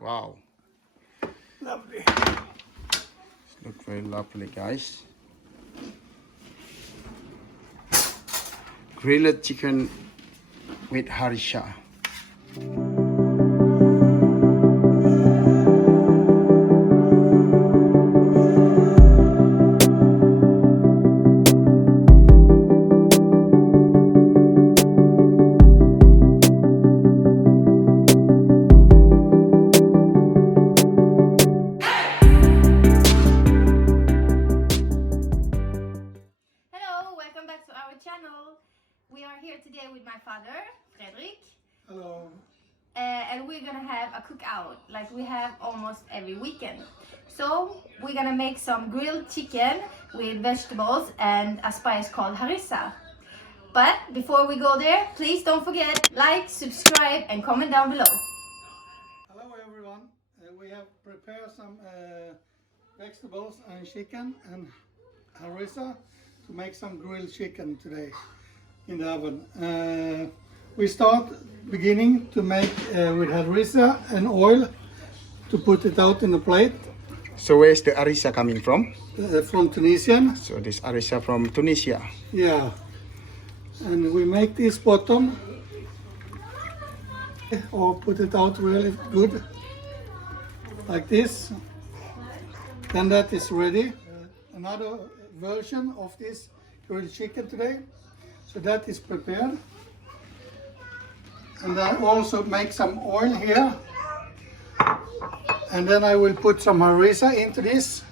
Wow. Lovely. Look very lovely, guys. Grilled chicken with harissa. We are here today with my father, Fredrik. Hello. And we're gonna have a cookout like we have almost every weekend. So we're gonna make some grilled chicken with vegetables and a spice called harissa. But before we go there, please don't forget, like, subscribe and comment down below. Hello everyone. We have prepared some vegetables and chicken and harissa to make some grilled chicken today in the oven. We start beginning to make with harissa and oil to put it out in the plate. So where's the harissa coming from? From Tunisian. So this harissa from Tunisia. Yeah. And we make this bottom or put it out really good like this. Then that is ready. Another version of this grilled chicken today. So that is prepared. And I also make some oil here. And then I will put some harissa into this.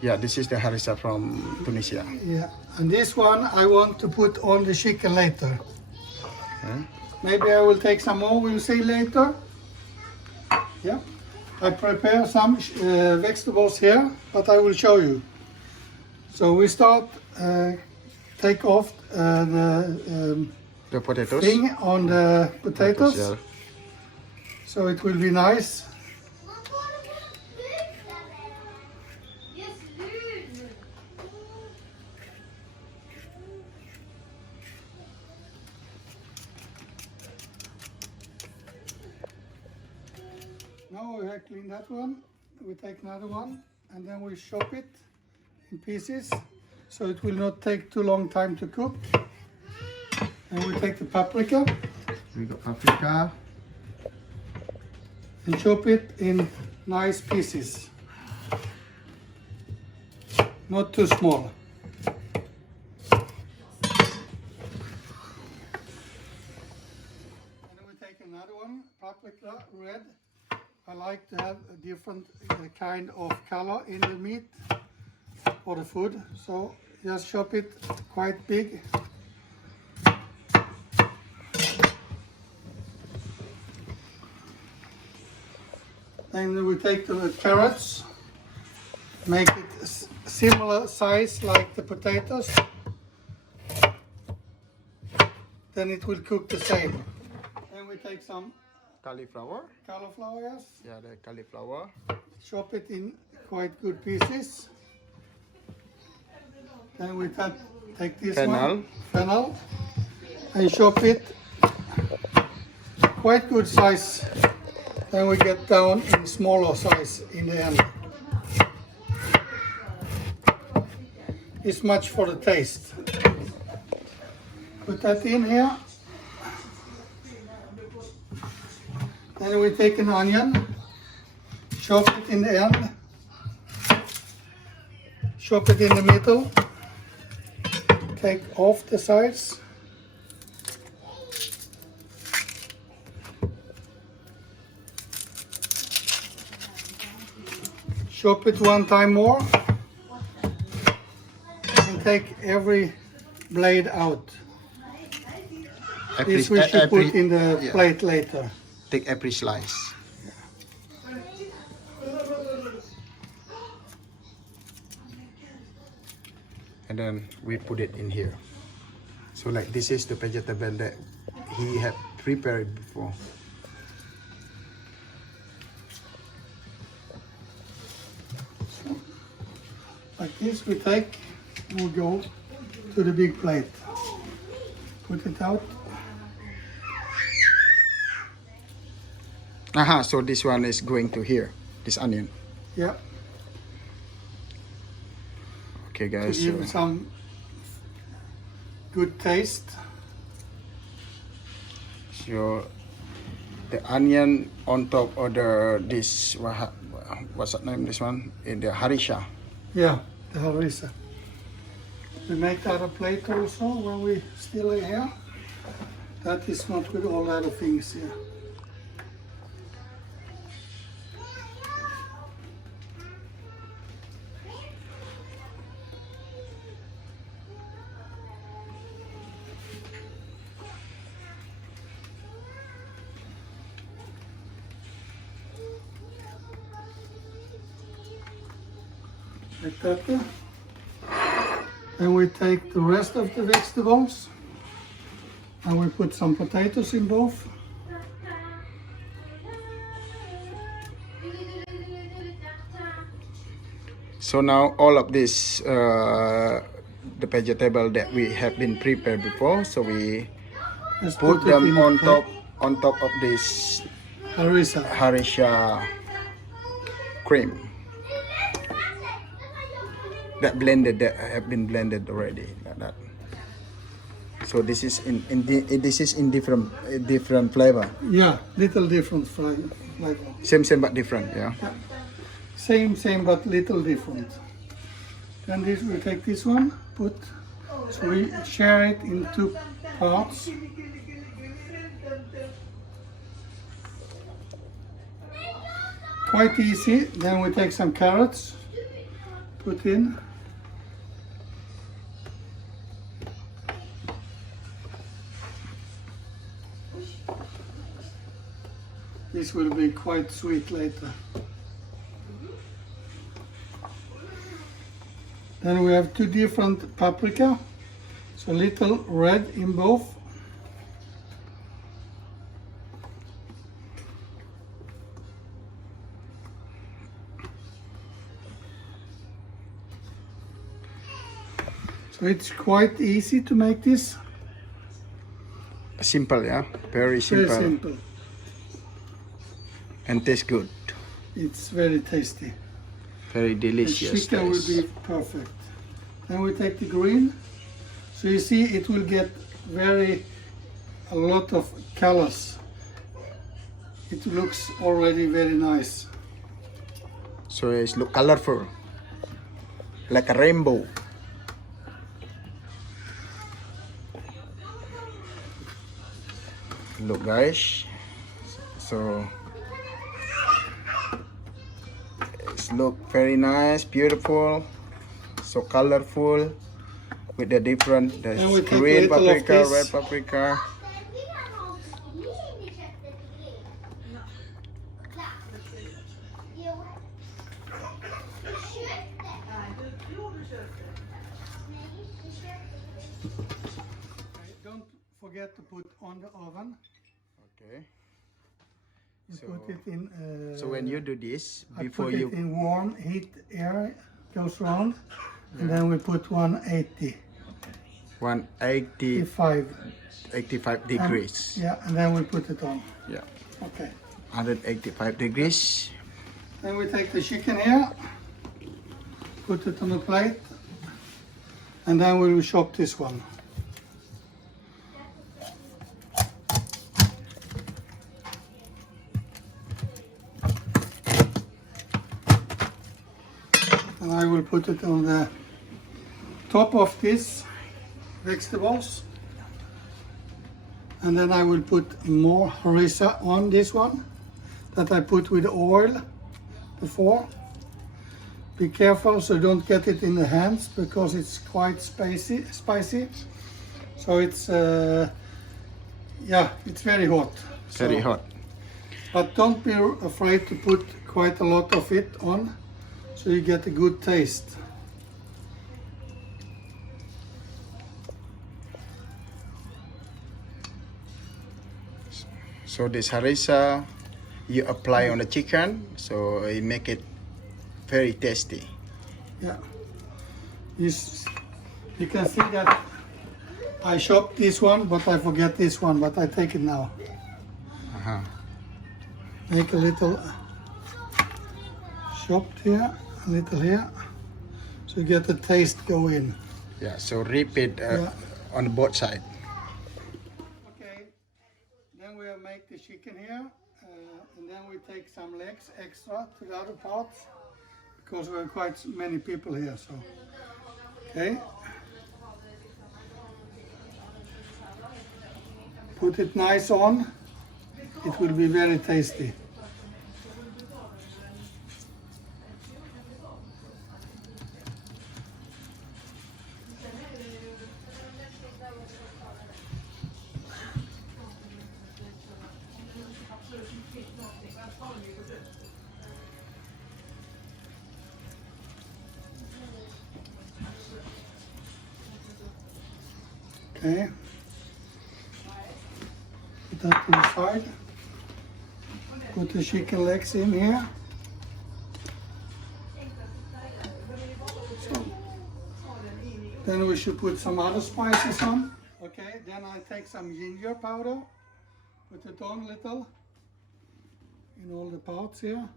Yeah, this is the harissa from Tunisia. Yeah. And this one I want to put on the chicken later. Okay. Maybe I will take some more, we'll see later. Yeah. I prepare some vegetables here, but I will show you. So we start, take off The potatoes. thing on the potatoes. Yeah. So it will be nice. Now we have cleaned that one. We take another one and then we chop it in pieces so it will not take too long time to cook. And we take the paprika We got paprika. and chop it in nice pieces. Not too small. And then we take another one, paprika red. I like to have a different kind of color in the meat or the food. So just chop it quite big. Then we take the carrots, make it similar size like the potatoes. Then it will cook the same. Then we take some Cauliflower. cauliflowers, Yeah, the cauliflower. chop it in quite good pieces. Then we take this one, fennel, and chop it quite good size. Then we get down in smaller size in the end. It's much for the taste. Put that in here. Then we take an onion, chop it in the end, chop it in the middle, take off the sides. Chop it one time more and take every blade out. This we should put in the plate later. Take every slice. And then we put it in here. So like this is the vegetable that he had prepared before. Like this we take, we'll go to the big plate. Put it out. Aha, so this one is going to here, this onion. Yeah, Okay, to guys. give some good taste. So the onion on top of this what's that name? This one in the harissa. Yeah, the harissa. We make that a plate also when we still are here. That is not with all other things here. Like that. Then we take the rest of the vegetables and we put some potatoes in both. So now all of this, the vegetable that we have been prepared before, so we Let's put it them in on the top of this harissa. harissa cream that have been blended already like that. So this is in different flavor. Yeah, little different flavor. Same but different, yeah. Same but little different. Then this we take this one, so we share it in 2 parts. Quite easy. Then we take some carrots, put in. This will be quite sweet later. Then we have 2 different paprika, so little red in both. So it's quite easy to make this. Simple, yeah. Very simple. Very simple. And tastes good. It's very tasty. Very The delicious. chicken will be perfect. Then we take the green. So you see it will get a lot of colors. It looks already very nice. So it's look colorful, like a rainbow. Look, guys. So it's look very nice, beautiful, so colorful with the different And we take green a little of paprika, this. red paprika. Don't forget to put on the oven. Okay. You So- put it in. So when you do this, I before put you it in warm heat air, goes round, and then we put 180, 180, 85 degrees. Yeah, and then we put it on. Yeah, Okay. 185 degrees. Then we take the chicken here, put it on a plate, and then we will chop this one. And I will put it on the top of this vegetables. And then I will put more harissa on this one that I put with oil before. Be careful so don't get it in the hands because it's quite spicy. So it's it's very hot. Very So- hot. But don't be afraid to put quite a lot of it on so you get a good taste. So this harissa you apply on the chicken, so it make it very tasty. Yeah. You can see that I chopped this one, but I forget this one, but I take it now. Uh-huh. make a little chopped here, a little here, so you get the taste go in. Yeah, so repeat Yeah. on both sides. Okay, then we'll make the chicken here, and then we take some legs extra to the other parts, because we're quite many people here, so, okay. Put it nice on, it will be very tasty. Okay, put that to the side. Put the chicken legs in here. So, then we should put some other spices on. Okay, then I take some ginger powder, put it on little in all the parts here.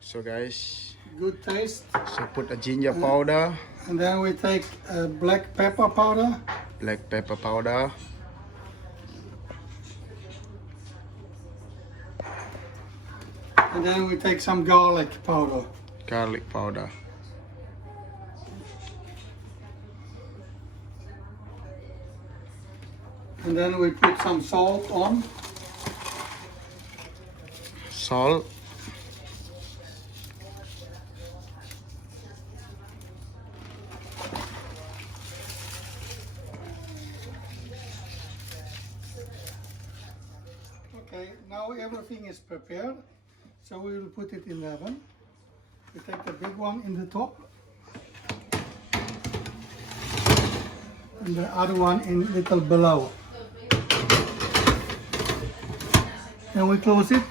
So guys, Good taste. so put a ginger powder, And then we take black pepper powder. black pepper powder, And then we take some garlic powder. garlic powder. And then we put some salt on. Salt, Okay, now everything is prepared. So we will put it in the oven. We take the big one in the top. And the other one in little below. And we close it.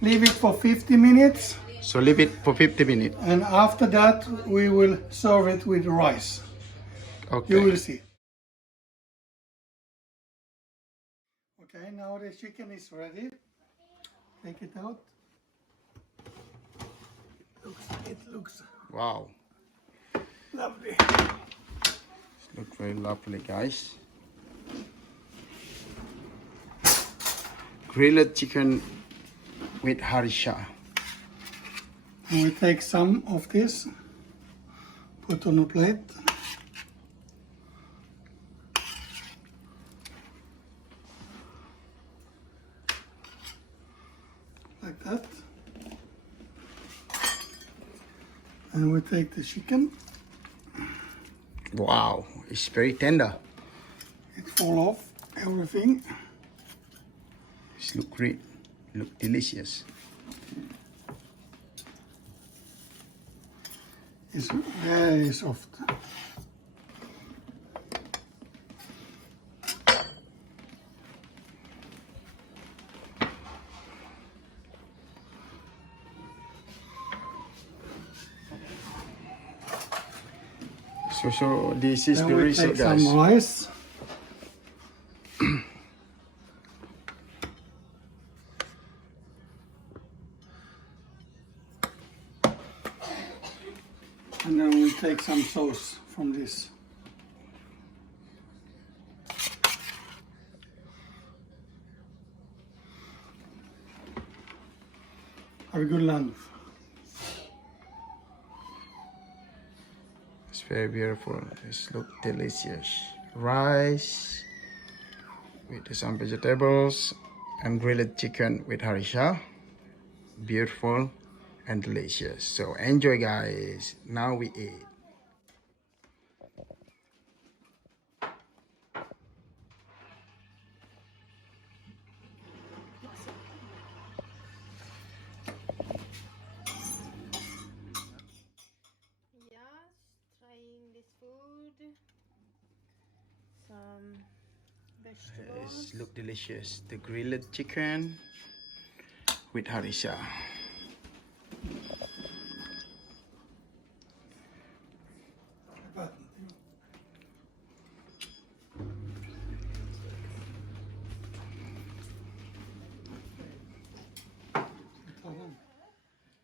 Leave it for 50 minutes. so leave it for 50 minutes. And after that, we will serve it with rice. Okay. You will see. Okay, now the chicken is ready. Take it out. It looks Wow, lovely. look very lovely, guys. Grilled chicken with harissa. And we take some of this, put on a plate. Like that. And we take the chicken. Wow, it's very tender. It fall off everything. It look great, look delicious. It's very soft. So this is Then the we result, take guys. some rice. And then we take some sauce from this. Have a good lunch. It's very beautiful. It looks delicious. Rice with some vegetables and grilled chicken with harissa. Beautiful and delicious. So enjoy, guys. Now we eat. Yes, trying this food. Some vegetables. It look delicious. The grilled chicken with harissa.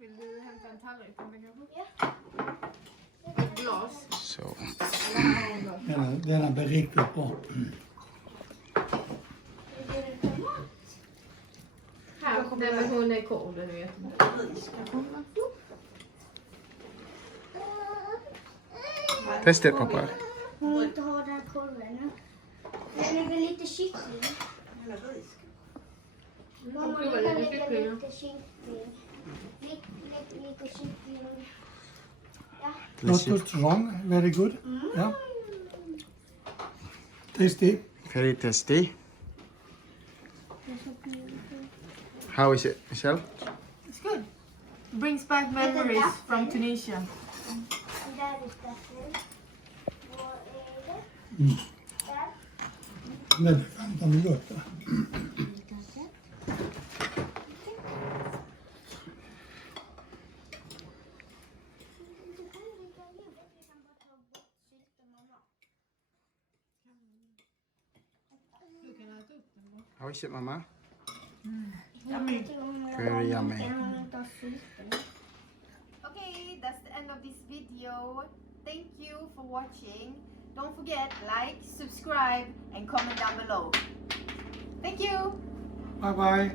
Vill du hämta en tallrik? Ja. Ett glas. So, Den blir riktigt bra. Här, nej men hon är cold, du vet. test it, Papa. Hon vill inte ha den korven nu. Den är väl lite kyckling. Mamma, du kan lägga lite kyckling. Lite kyckling. Ja. Not strong, very good. Yeah. Tasty. Very tasty. How is it, Michelle? It's good. Brings back memories from Tunisia. Där är skatten. Vad är det? Där. Men det kan ta mig gott. How is it, Mama? Yummy. Very yummy. Okay, that's the end of this video. Thank you for watching. Don't forget, like, subscribe, and comment down below. Thank you. Bye bye.